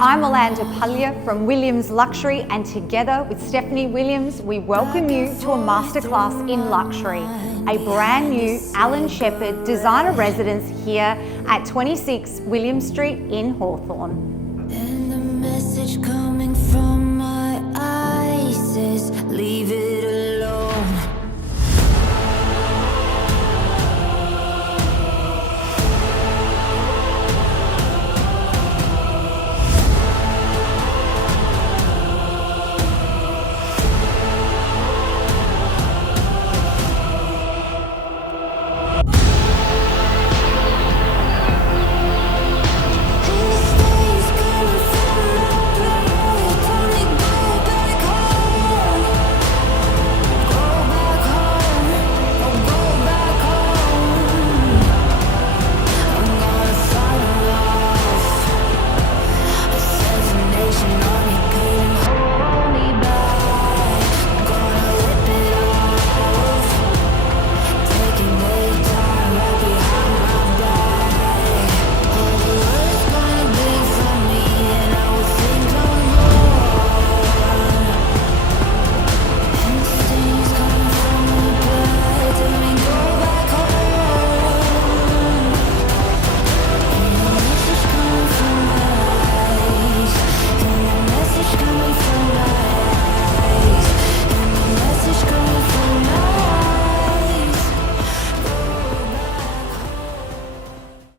I'm Alanda Puglia from Williams Luxury, and together with Stephanie Williams, we welcome you to a masterclass in luxury, a brand new Alan Shepherd designer residence here at 26 William Street in Hawthorn. And the message comes